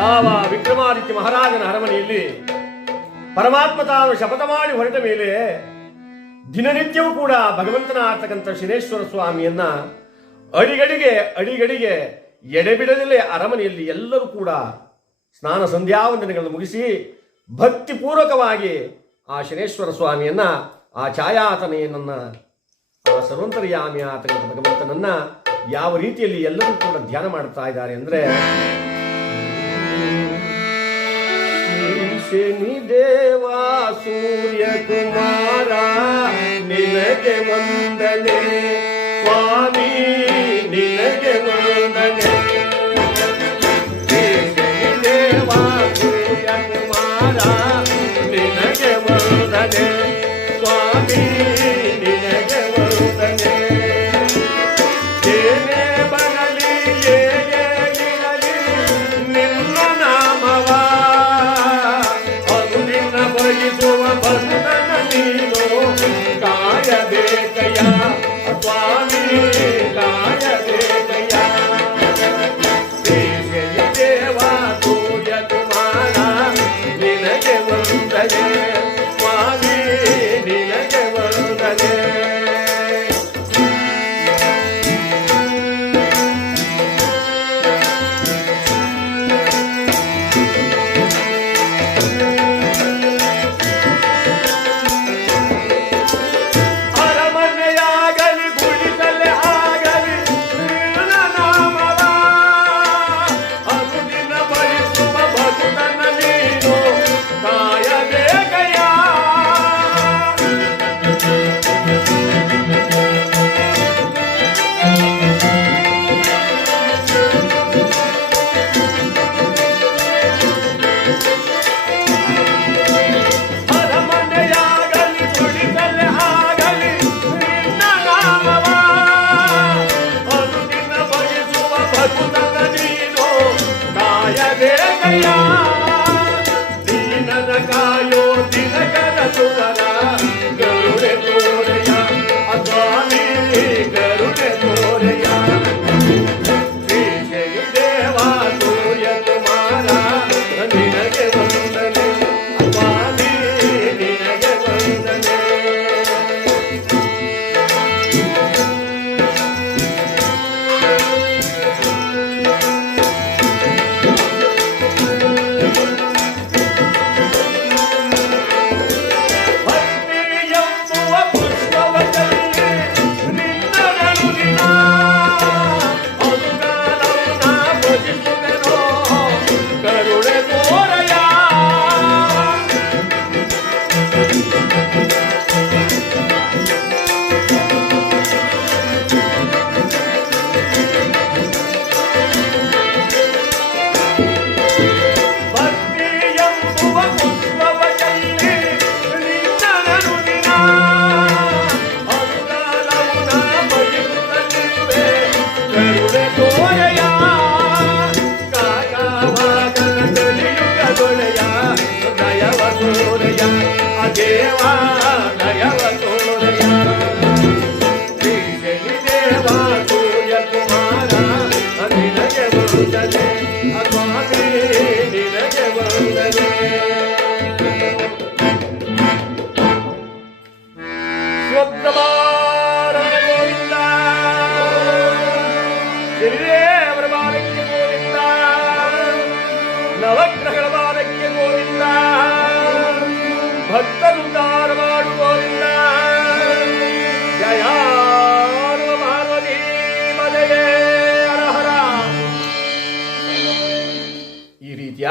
ಯಾವ ವಿಕ್ರಮಾದಿತ್ಯ ಮಹಾರಾಜನ ಅರಮನೆಯಲ್ಲಿ ಪರಮಾತ್ಮ ತಾನು ಶಪಥ ಮಾಡಿ ಹೊರಟ ಮೇಲೆ ದಿನನಿತ್ಯವೂ ಕೂಡ ಭಗವಂತನ ಆಗ್ತಕ್ಕಂಥ ಶನೇಶ್ವರ ಸ್ವಾಮಿಯನ್ನ ಅಡಿಗಡಿಗೆ ಅಡಿಗಡಿಗೆ ಎಡೆಬಿಡದಲ್ಲೇ ಅರಮನೆಯಲ್ಲಿ ಎಲ್ಲರೂ ಕೂಡ ಸ್ನಾನ ಸಂಧ್ಯಾವಂದನೆಗಳನ್ನು ಮುಗಿಸಿ ಭಕ್ತಿಪೂರ್ವಕವಾಗಿ ಆ ಶನೇಶ್ವರ ಸ್ವಾಮಿಯನ್ನ, ಆ ಛಾಯಾತನೆಯನ್ನ ಆ ಸರ್ವಂತರ್ಯಾಮಿ ಆತಕ್ಕಂಥ ಭಗವಂತನನ್ನ ಯಾವ ರೀತಿಯಲ್ಲಿ ಎಲ್ಲರೂ ಕೂಡ ಧ್ಯಾನ ಮಾಡ್ತಾ ಇದ್ದಾರೆ ಅಂದ್ರೆ निदेवा सूर्यकुमारा कुमाा नील मण्डले स्वामि नील मण्डले शनिदेवा सूर्यकुमारा कुमाा नील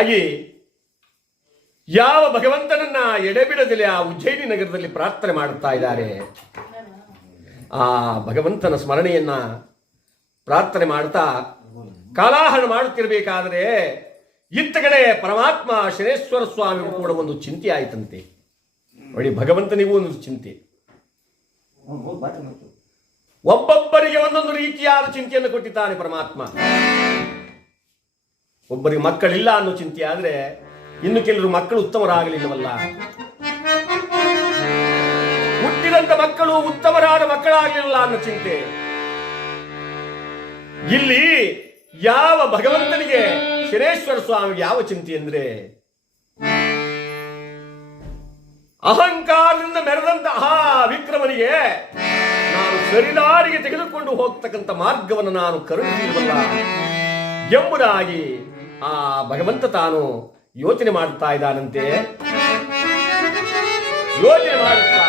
ಈ ಯಾವ ಭಗವಂತನನ್ನ ಎಡೆಬಿಡದಲ್ಲಿ ಆ ಉಜ್ಜಯಿನಿ ನಗರದಲ್ಲಿ ಪ್ರಾರ್ಥನೆ ಮಾಡುತ್ತಾ ಇದ್ದಾರೆ? ಆ ಭಗವಂತನ ಸ್ಮರಣೆಯನ್ನ ಪ್ರಾರ್ಥನೆ ಮಾಡ್ತಾ ಕಾಲಾಹರಣ ಮಾಡುತ್ತಿರಬೇಕಾದರೆ ಇತ್ತ ಕಡೆ ಪರಮಾತ್ಮ ಶನೇಶ್ವರ ಸ್ವಾಮಿಗೂ ಕೂಡ ಒಂದು ಚಿಂತೆ ಆಯಿತಂತೆ. ನೋಡಿ, ಭಗವಂತನಿಗೂ ಒಂದು ಚಿಂತೆ. ಒಬ್ಬೊಬ್ಬರಿಗೆ ಒಂದೊಂದು ರೀತಿಯಾದ ಚಿಂತೆಯನ್ನು ಕೊಟ್ಟಿದ್ದಾನೆ ಪರಮಾತ್ಮ. ಒಬ್ಬರಿಗೆ ಮಕ್ಕಳಿಲ್ಲ ಅನ್ನೋ ಚಿಂತೆ ಆದರೆ ಇನ್ನು ಕೆಲವರು ಮಕ್ಕಳು ಉತ್ತಮರಾಗಲಿಲ್ಲವಲ್ಲ? ಹುಟ್ಟಿದಂತ ಮಕ್ಕಳು ಉತ್ತಮರಾದ ಮಕ್ಕಳಾಗಲಿಲ್ಲ ಅನ್ನೋ ಚಿಂತೆ. ಇಲ್ಲಿ ಯಾವ ಭಗವಂತನಿಗೆ ಶನೇಶ್ವರ ಸ್ವಾಮಿಗೆ ಯಾವ ಚಿಂತೆ ಅಂದ್ರೆ, ಅಹಂಕಾರದಿಂದ ಮೆರೆದಂತಹ ವಿಕ್ರಮನಿಗೆ ನಾನು ಸರಿದಾರಿಗೆ ತೆಗೆದುಕೊಂಡು ಹೋಗ್ತಕ್ಕಂಥ ಮಾರ್ಗವನ್ನು ನಾನು ಕರುಣಿಸಲಿಲ್ಲ ಎಂಬುದಾಗಿ ಆ ಭಗವಂತ ತಾನು ಯೋಚನೆ ಮಾಡುತ್ತಾ ಇದ್ದಾನಂತೆ. ಯೋಚನೆ ಮಾಡುತ್ತಾ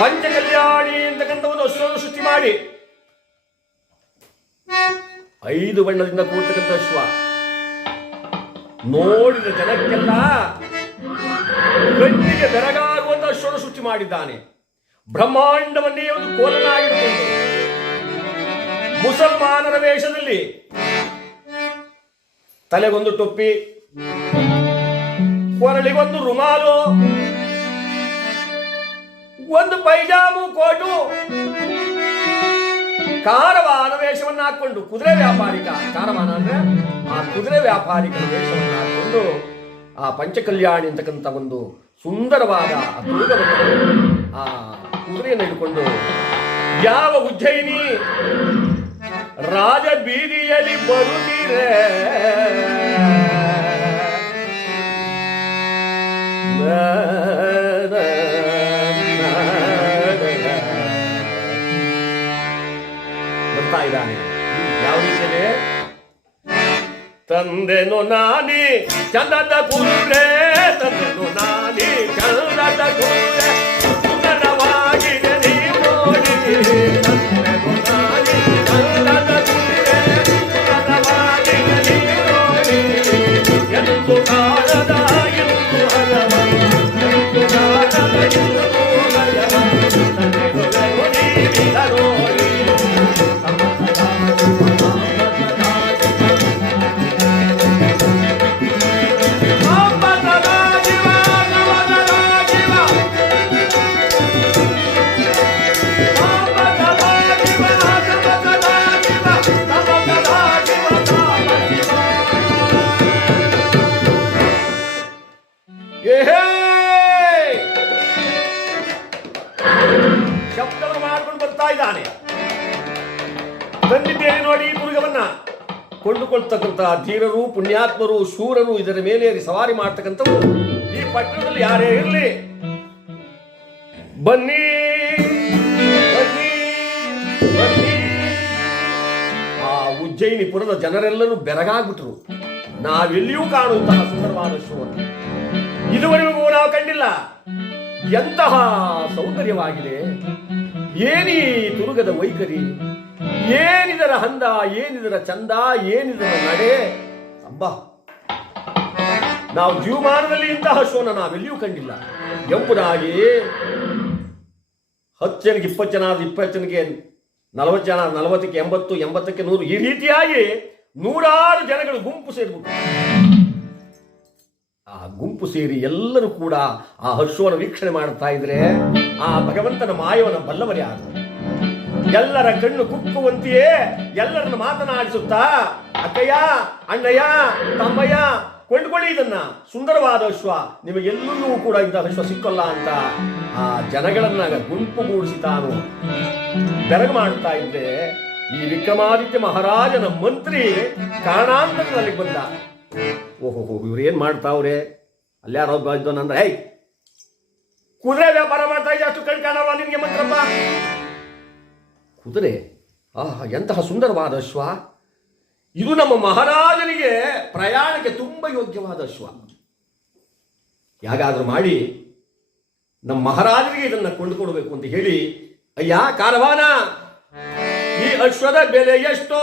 ಪಂಚಕಲ್ಯಾಣಿ ಅಂತಕ್ಕಂಥ ಒಂದು ಅಶ್ವವನ್ನು ಸೃಷ್ಟಿ ಮಾಡಿ. ಐದು ಬಣ್ಣದಿಂದ ಕೂಡ್ತಕ್ಕಂಥ ಅಶ್ವ ನೋಡಿದ ಜನಕ್ಕೆಲ್ಲ ಕಣ್ಣಿಗೆ ಬೆರಗಾಗುವಂತ ಅಶ್ವನ ಸೃಷ್ಟಿ ಮಾಡಿದ್ದಾನೆ. ಬ್ರಹ್ಮಾಂಡವನ್ನೇ ಒಂದು ಕೋಲನಾಗಿರುತ್ತೆ ಮುಸಲ್ಮಾನರ ವೇಷದಲ್ಲಿ ತಲೆಗೊಂದು ಟೊಪ್ಪಿ ಕೊರಳಿಗೊಂದು ರುಮಾಲು, ಒಂದು ಪೈಜಾಮು ಕೋಟು ಕಾರವಾನ ವೇಷವನ್ನು ಹಾಕೊಂಡು ಕುದುರೆ ವ್ಯಾಪಾರಿಕ ಕಾರವಾನ ಅಂದ್ರೆ ಆ ಕುದುರೆ ವ್ಯಾಪಾರಿ ವೇಷವನ್ನು ಹಾಕೊಂಡು ಆ ಪಂಚಕಲ್ಯಾಣಿ ಅಂತಕ್ಕಂಥ ಒಂದು ಸುಂದರವಾದ ಆ ಕುದುರೆಯನ್ನು ಹಿಡ್ಕೊಂಡು ಯಾವ ಉಜ್ಜಯಿನಿ ರಾಜ ಬೀದಿಯಲ್ಲಿ ಬರುತ್ತೀರೆ ಯಾವ ತಂದೆನು ನಾನಿ ಚಂದದ ಕುರುಡೆ ಧೀರರು ಪುಣ್ಯಾತ್ಮರು, ಶೂರರು ಇದರ ಮೇಲೆ ಸವಾರಿ ಮಾಡ್ತಕ್ಕಂಥವ್ರು. ಈ ಪಟ್ಟಣದಲ್ಲಿ ಯಾರೇ ಇರಲಿ, ಬನ್ನಿ ಆ ಉಜ್ಜಯಿನಿಪುರದ ಜನರೆಲ್ಲರೂ ಬೆರಗಾಗ್ಬಿಟ್ರು. ನಾವೆಲ್ಲಿಯೂ ಕಾಣುವಂತಹ ಸುಂದರವಾದ ಶೋವನ್ನು ಇದುವರೆಗೂ ನಾವು ಕಂಡಿಲ್ಲ. ಎಂತಹ ಸೌಂದರ್ಯವಾಗಿದೆ ಏನೀ ತುರುಗದ ವೈಖರಿ ಏನಿದರ ಹಂದ, ಏನಿದರ ಚಂದ, ಏನಿದರ ನಡೆ? ಅಬ್ಬಾ ನಾವು ಜೀವಮಾನದಲ್ಲಿ ಇಂತಹ ಶೋನ ನಾವೆಲ್ಲಿಯೂ ಕಂಡಿಲ್ಲ. ಎಂಬುದಾಗಿ ಹತ್ತು ಜನಕ್ಕೆ, ಇಪ್ಪತ್ತು ಜನ ಆದ್ರೆ ಇಪ್ಪತ್ತು ಜನಕ್ಕೆ, ನಲವತ್ತು ಜನ ನಲವತ್ತಕ್ಕೆ, ಎಂಬತ್ತು, ಎಂಬತ್ತಕ್ಕೆ ನೂರು, ಈ ರೀತಿಯಾಗಿ ನೂರಾರು ಜನಗಳು ಗುಂಪು ಸೇರಿಬಿಟ್ಟು. ಆ ಗುಂಪು ಸೇರಿ ಎಲ್ಲರೂ ಕೂಡ ಆ ಹರ್ಷವನ್ನು ವೀಕ್ಷಣೆ ಮಾಡುತ್ತಾ ಇದ್ರೆ ಆ ಭಗವಂತನ ಮಾಯವನ ಬಲ್ಲವರೇ ಆಗ ಎಲ್ಲರ ಕಣ್ಣು ಕುಕ್ಕುವಂತೆಯೇ ಎಲ್ಲರನ್ನು ಮಾತನಾಡಿಸುತ್ತಾ, ಅಕ್ಕಯ್ಯ, ಅಣ್ಣಯ್ಯ, ತಮ್ಮಯ್ಯ, ಕೊಂಡ್ಕೊಳ್ಳಿ ಇದನ್ನ. ಸುಂದರವಾದ ವಿಶ್ವ. ನಿಮಗೆಲ್ಲೂ ಕೂಡ ಇಂತಹ ವಿಶ್ವ ಸಿಕ್ಕಲ್ಲ ಅಂತ ಆ ಜನಗಳನ್ನ ಗುಂಪುಗೂಡಿಸಿ ತಾನು ಬೆರಗು ಮಾಡುತ್ತಾ ಇದ್ದೆ. ಈ ವಿಕ್ರಮಾದಿತ್ಯ ಮಹಾರಾಜನ ಮಂತ್ರಿ ಕಾರಣಾಂತರದಲ್ಲಿ ಬಂದ. ಓಹೋ ಇವ್ರು ಏನ್ ಮಾಡ್ತಾವ್ರೆ ಅಲ್ಯಾರೋ ಅಂದ್ರೆ ಹೇ, ಕುದುರೆ ವ್ಯಾಪಾರ ಮಾಡ್ತಾ ಇದ್ದೆ ಅಷ್ಟು ಕಣ್ ಕಾಣವ ನಿನ್ಗೆ ಮಂತ್ರಪ್ಪ? ಕುದುರೆ. ಆಹಾ, ಎಂತಹ ಸುಂದರವಾದ ಅಶ್ವ. ಇದು ನಮ್ಮ ಮಹಾರಾಜನಿಗೆ ಪ್ರಯಾಣಕ್ಕೆ ತುಂಬಾ ಯೋಗ್ಯವಾದ ಅಶ್ವ. ಯಾಗಾದ್ರೂ ಮಾಡಿ ನಮ್ಮ ಮಹಾರಾಜನಿಗೆ ಇದನ್ನ ಕೊಂಡುಕೊಡ್ಬೇಕು ಅಂತ ಹೇಳಿ, ಅಯ್ಯ, ಕಾರವಾನ, ಈ ಅಶ್ವದ ಬೆಲೆ ಎಷ್ಟೋ?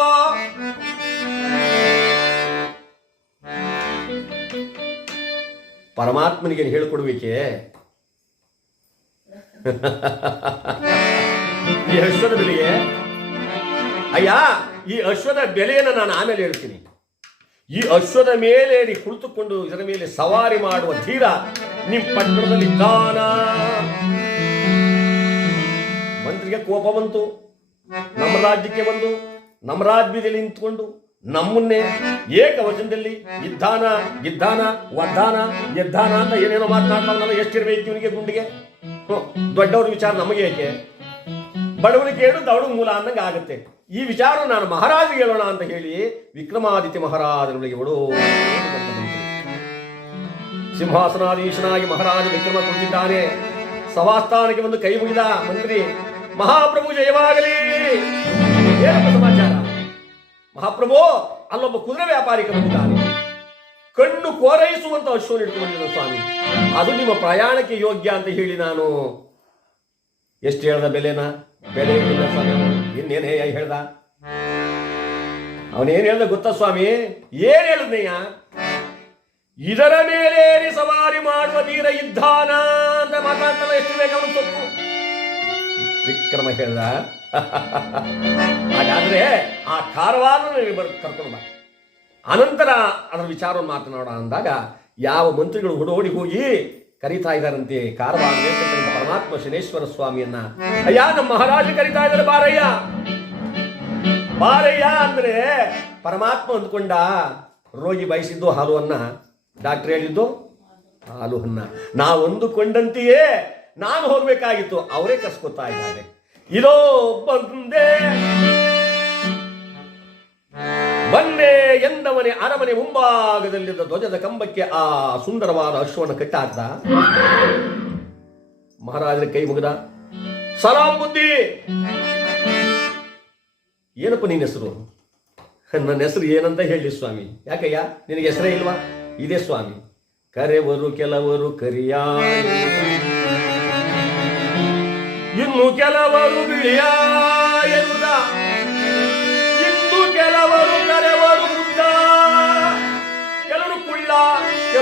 ಪರಮಾತ್ಮನಿಗೆ ಹೇಳಿಕೊಡ್ಬೇಕೆ? ಈ ಅಶ್ವದ ಬೆಲೆಗೆ ಅಯ್ಯ, ಈ ಅಶ್ವದ ಬೆಲೆಯನ್ನು ನಾನು ಆಮೇಲೆ ಹೇಳ್ತೀನಿ. ಈ ಅಶ್ವದ ಮೇಲೆ ನೀ ಕುಳಿತುಕೊಂಡು ಇದರ ಮೇಲೆ ಸವಾರಿ ಮಾಡುವ ಧೀರ ನಿಮ್ ಪಟ್ಟಣದಲ್ಲಿ ದಾನ ಮಂತ್ರಿಗೆ ಕೋಪ ಬಂತು. ನಮ್ಮ ರಾಜ್ಯಕ್ಕೆ ಬಂದು, ನಮ್ಮ ರಾಜ್ಯದಲ್ಲಿ ನಿಂತ್ಕೊಂಡು, ನಮ್ಮನ್ನೇ ಏಕವಚನದಲ್ಲಿ ಇದ್ದಾನ ಇದ್ದಾನ, ವದ್ದಾನ, ಎದ್ದಾನ ಅಂತ ಏನೇನೋ ಮಾತನಾಡ್ತಾವ ನನಗೆ ಎಷ್ಟಿರ್ಬೇಕು ಇವನಿಗೆ ಗುಂಡಿಗೆ? ದೊಡ್ಡವ್ರ ವಿಚಾರ ನಮಗೆ ಏಕೆ ಬಡವನಿಗೆ ಕೇಳು ದೌಡು ಮೂಲ ಅನ್ನಂಗೆ ಆಗುತ್ತೆ. ಈ ವಿಚಾರ ನಾನು ಮಹಾರಾಜರಿಗೆ ಹೇಳೋಣ ಅಂತ ಹೇಳಿ ವಿಕ್ರಮಾದಿತ್ಯ ಮಹಾರಾಜರುಗಳಿಗೆ ಓಡೋ ಸಿಂಹಾಸನಾಧೀಶನಾಗಿ ಮಹಾರಾಜ ವಿಕ್ರಮ ಕುಳಿತಿದ್ದಾನೆ. ಸವಾಸ್ಥಾನಕ್ಕೆ ಒಂದು ಕೈ ಮುಗಿದ ಮಂತ್ರಿ, ಮಹಾಪ್ರಭು, ಜಯವಾಗಲಿ! ಏನಪ್ಪ ಸಮಾಚಾರ? ಮಹಾಪ್ರಭು, ಅಲ್ಲೊಬ್ಬ ಕುದುರೆ ವ್ಯಾಪಾರಿಕ ಬಂದಿದ್ದಾನೆ. ಕಣ್ಣು ಕೋರೈಸುವಂತ ಅಶ್ವವನ್ನು ಇಟ್ಕೊಂಡಿದ್ದ ಸ್ವಾಮಿ. ಅದು ನಿಮ್ಮ ಪ್ರಯಾಣಕ್ಕೆ ಯೋಗ್ಯ ಅಂತ ಹೇಳಿ ನಾನು ಎಷ್ಟು ಹೇಳ್ದ ಬೆಲೆನ? ಬೆಲೆ ಇಲ್ಲ ಸ್ವಾಮಿ ಇನ್ನೇನು ಹೇಳ್ದ? ಅವನೇನು ಹೇಳ್ದ ಗೊತ್ತಾ ಸ್ವಾಮಿ? ಏನ್ ಹೇಳಿದ್ನಯ್ಯ? ಇದರ ಮೇಲೇರಿ ಸವಾರಿ ಮಾಡುವ ವೀರ ಇದ್ದಾನ ಅಂತ ಮಾತಾಡ್ತಾನೆ ಎಷ್ಟು ಬೇಗ ಅವನು ಸೊಪ್ಪು ವಿಕ್ರಮ ಹೇಳ್ದ, ಹಾಗಾದ್ರೆ ಆ ಕಾರವಾರ ಕರ್ಕೊಂಡು ಬಾ. ಅನಂತರ ಅದರ ವಿಚಾರವನ್ನು ಮಾತನಾಡೋಣ ಅಂದಾಗ ಯಾವ ಮಂತ್ರಿಗಳು ಹುಡುಗೋಡಿ ಹೋಗಿ ಕರೀತಾ ಇದ್ದಾರಂತೆ ಕಾರವಾರ ಪರಮಾತ್ಮ ಶನೇಶ್ವರ ಸ್ವಾಮಿಯನ್ನ. ಅಯ್ಯ, ನಮ್ಮ ಮಹಾರಾಜ ಕರೀತಾ ಇದ್ದಾರೆ ಬಾರಯ್ಯ. ಬಾರಯ್ಯ ಅಂದ್ರೆ ಪರಮಾತ್ಮ ಅಂದ್ಕೊಂಡ ರೋಗಿ ಬಯಸಿದ್ದು ಹಾಲು ಅನ್ನ ಡಾಕ್ಟರ್ ಹೇಳಿದ್ದು ಹಾಲು ಅನ್ನ ನಾವು ಅಂದುಕೊಂಡಂತೆಯೇ ನಾನು ಹೋಗ್ಬೇಕಾಗಿತ್ತು. ಅವರೇ ಕಸ್ಕೊತಾ ಇದ್ದಾರೆ. ಇದೋ ಬಂದೆ. ಬಂದೆ ಎಂದವನೇ ಅರಮನೆ ಮುಂಭಾಗದಲ್ಲಿದ್ದ ಧ್ವಜದ ಕಂಬಕ್ಕೆ ಆ ಸುಂದರವಾದ ಅಶ್ವನ ಕಟ್ಟಾಕ್ದ ಮಹಾರಾಜರ ಕೈ ಮುಗಿದ? ಸಲಾಂ ಬುದ್ಧಿ! ಏನಪ್ಪ ನಿನ್ನ ಹೆಸರು? ನನ್ನ ಹೆಸರು ಏನಂತ ಹೇಳಿ ಸ್ವಾಮಿ. ಯಾಕಯ್ಯ? ನಿನಗೆ ಹೆಸರೇ ಇಲ್ವಾ? ಇದೇ ಸ್ವಾಮಿ. ಕರೆವರು ಕೆಲವರು ಕರಿಯ ಇನ್ನು ಕೆಲವರು ಬಿಳಿಯ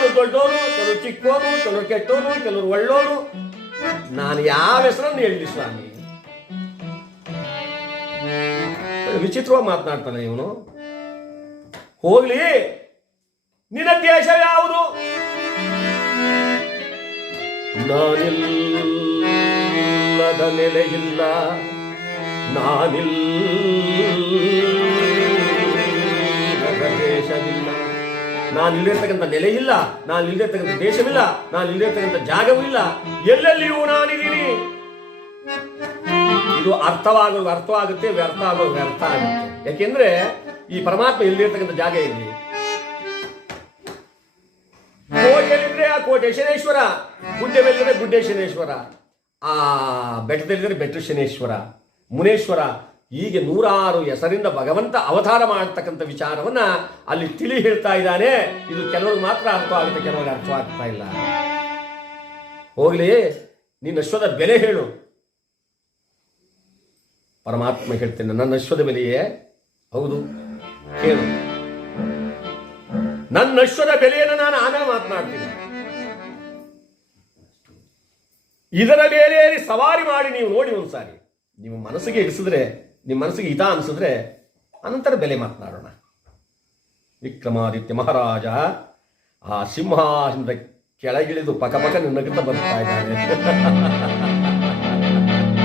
ಕೆಲವರು ದೊಡ್ಡೋರು, ಕೆಲವರು ಚಿಕ್ಕೋರು ಕೆಲವರು ಕೆಟ್ಟೋರು, ಕೆಲವರು ಒಳ್ಳೋರು. ನಾನು ಯಾವ ಹೆಸರನ್ನು ಹೇಳಿ ಸ್ವಾಮಿ? ವಿಚಿತ್ರವಾಗಿ ಮಾತನಾಡ್ತಾನೆ ಇವನು. ಹೋಗ್ಲಿ, ನಿನ್ನ ದೇಶ ಯಾವುದು? ನಾನಿಲ್ಲದ ನೆಲೆಯಿಲ್ಲ, ನಾನಿಲ್ಲದ ದೇಶವಿಲ್ಲ. ನಾನು ಇಲ್ಲಿರ್ತಕ್ಕಂಥ ನೆಲೆ ಇಲ್ಲ, ನಾನು ಇಲ್ಲಿರ್ತಕ್ಕಂಥ ದೇಶವಿಲ್ಲ, ನಾನು ಇಲ್ಲಿರ್ತಕ್ಕಂಥ ಜಾಗವೂ ಇಲ್ಲ. ಎಲ್ಲೆಲ್ಲಿಯೂ ನಾನಿದ್ದೀನಿ. ಇದು ಅರ್ಥವಾಗೋದು ಅರ್ಥವಾಗುತ್ತೆ ವ್ಯರ್ಥ ಆಗೋದು ವ್ಯರ್ಥ ಆಗುತ್ತೆ. ಯಾಕೆಂದ್ರೆ ಈ ಪರಮಾತ್ಮ ಇಲ್ಲಿರ್ತಕ್ಕಂಥ ಜಾಗ ಇಲ್ಲಿ. ಕೋಟೆಯಲ್ಲಿದ್ರೆ ಆ ಕೋಟೆ ಶನೇಶ್ವರ ಗುಡ್ಡೆ ಮೇಲಿದ್ರೆ ಗುಡ್ಡೆ ಶನೇಶ್ವರ, ಆ ಬೆಟ್ಟದಲ್ಲಿದ್ರೆ ಬೆಟ್ಟ ಶನೇಶ್ವರ, ಮುನೇಶ್ವರ ಹೀಗೆ ನೂರಾರು ಹೆಸರಿಂದ ಭಗವಂತ ಅವತಾರ ಮಾಡತಕ್ಕಂಥ ವಿಚಾರವನ್ನ ಅಲ್ಲಿ ತಿಳಿ ಹೇಳ್ತಾ ಇದ್ದಾನೆ. ಇದು ಕೆಲವ್ರಿಗೆ ಮಾತ್ರ ಅರ್ಥ ಆಗುತ್ತೆ ಕೆಲವ್ರಿಗೆ ಅರ್ಥ ಆಗ್ತಾ ಇಲ್ಲ. ಹೋಗ್ಲಿ ನಿನ್ನ ಅಶ್ವದ ಬೆಲೆ ಹೇಳು. ಪರಮಾತ್ಮ ಹೇಳ್ತೇನೆ, ನನ್ನ ಅಶ್ವದ ಬೆಲೆಯೇ? ಹೌದು, ಹೇಳು. ನನ್ನ ಅಶ್ವದ ಬೆಲೆಯನ್ನು ನಾನು ಆಮೇಲೆ ಮಾತನಾಡ್ತೀನಿ. ಇದರ ಮೇಲೆ ಸವಾರಿ ಮಾಡಿ ನೀವು ನೋಡಿ ಒಂದ್ಸಾರಿ. ನಿಮ್ಮ ಮನಸ್ಸಿಗೆ ಇರಿಸಿದ್ರೆ ನಿಮ್ಮ ಮನಸ್ಸಿಗೆ ಹಿತ ಅನಿಸಿದ್ರೆ ಅನಂತರ ಬೆಲೆ ಮಾತನಾಡೋಣ. ವಿಕ್ರಮಾದಿತ್ಯ ಮಹಾರಾಜ ಆ ಸಿಂಹಾಸನದ ಕೆಳಗಿಳಿದು ಪಕ ಪಕ ನಗುತ್ತಾ ಬರ್ತಾ ಇದ್ದಾನೆ.